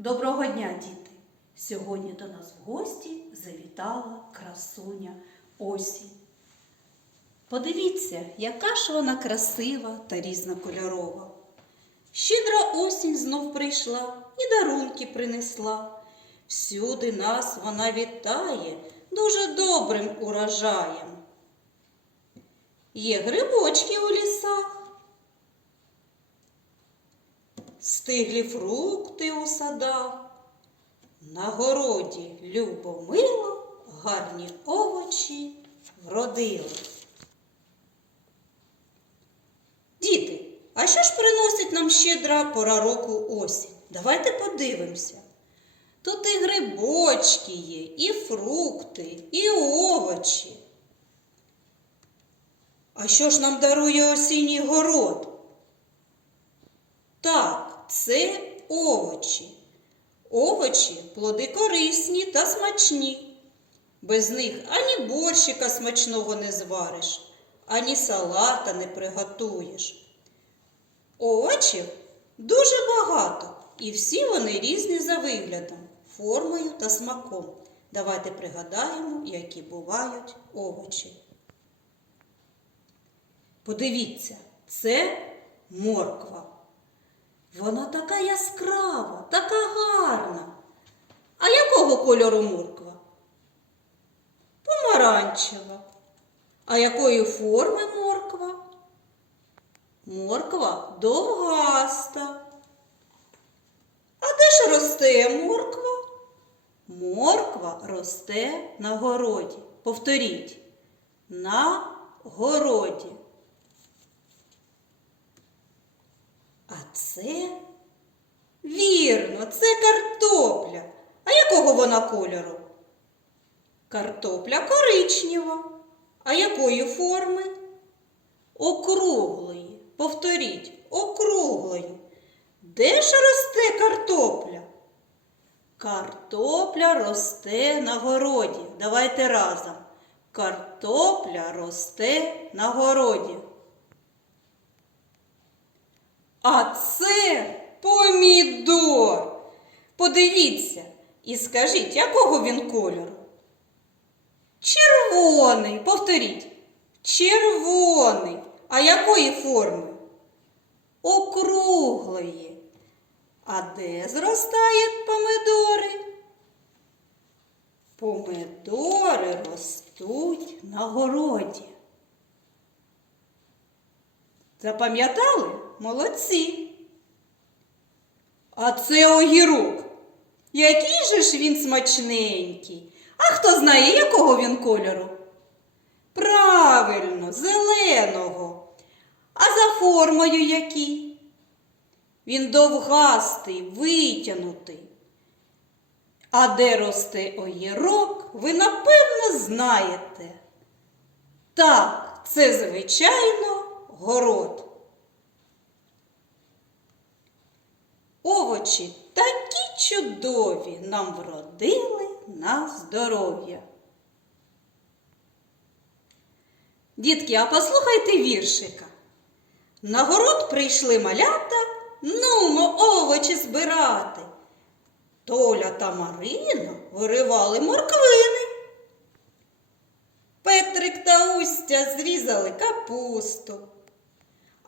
Доброго дня, діти! Сьогодні до нас в гості завітала красуня осінь. Подивіться, яка ж вона красива та різнокольорова. Щедра осінь знов прийшла і дарунки принесла. Всюди нас вона вітає дуже добрим урожаєм. Є грибочки у лісах, стиглі фрукти у садах. На городі любомило гарні овочі вродили. Діти, а що ж приносить нам щедра пора року осінь? Давайте подивимося. Тут і грибочки є, і фрукти, і овочі. А що ж нам дарує осінній город? Так, це овочі. Овочі плоди корисні та смачні. Без них ані борщика смачного не звариш, ані салата не приготуєш. Овочів дуже багато, і всі вони різні за виглядом, формою та смаком. Давайте пригадаємо, які бувають овочі. Подивіться, це морква. Вона така яскрава, така гарна. А якого кольору морква? Помаранчева. А якої форми морква? Морква довгаста. А де ж росте морква? Морква росте на городі. Повторіть. На городі. А це вірно, це картопля. А якого вона кольору? Картопля коричнева. А якої форми? Округлої. Повторіть, округлої. Де ж росте картопля? Картопля росте на городі. Давайте разом. Картопля росте на городі. А це помідор. Подивіться і скажіть, якого він кольору? Червоний. Повторіть. Червоний. А якої форми? Округлої. А де зростають помидори? Помидори ростуть на городі. Запам'ятали? Молодці. А це огірок. Який же ж він смачненький. А хто знає, якого він кольору? Правильно, зеленого. А за формою який? Він довгастий, витягнутий. А де росте огірок, ви напевно знаєте. Так, це, звичайно, город. Овочі такі чудові нам вродили на здоров'я. Дітки, а послухайте віршика. На город прийшли малята, нумо овочі збирати. Толя та Марина виривали морквини. Петрик та Устя зрізали капусту.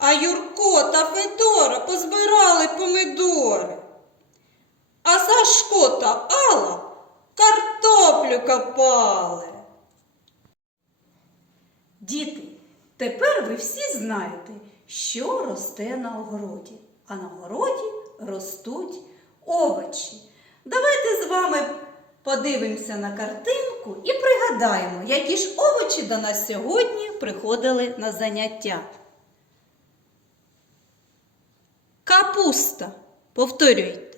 А Юрко та Федора позбирали помидори. А Сашко та Алла картоплю копали. Діти, тепер ви всі знаєте, що росте на огороді. А на огороді ростуть овочі. Давайте з вами подивимося на картинку і пригадаємо, які ж овочі до нас сьогодні приходили на заняття. Капуста. Повторюйте.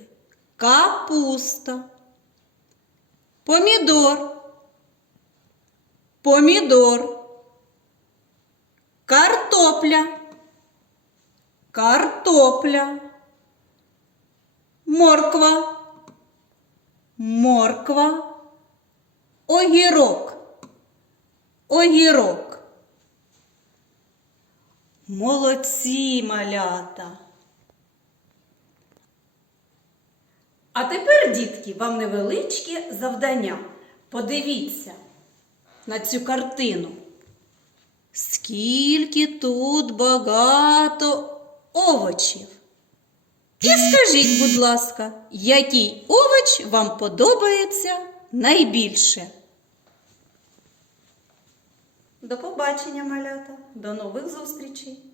Капуста. Помідор. Помідор. Картопля. Картопля. Морква. Морква. Огірок. Огірок. Молодці малята. А тепер, дітки, вам невеличке завдання. Подивіться на цю картину. Скільки тут багато овочів. І скажіть, будь ласка, який овоч вам подобається найбільше? До побачення, малята. До нових зустрічей!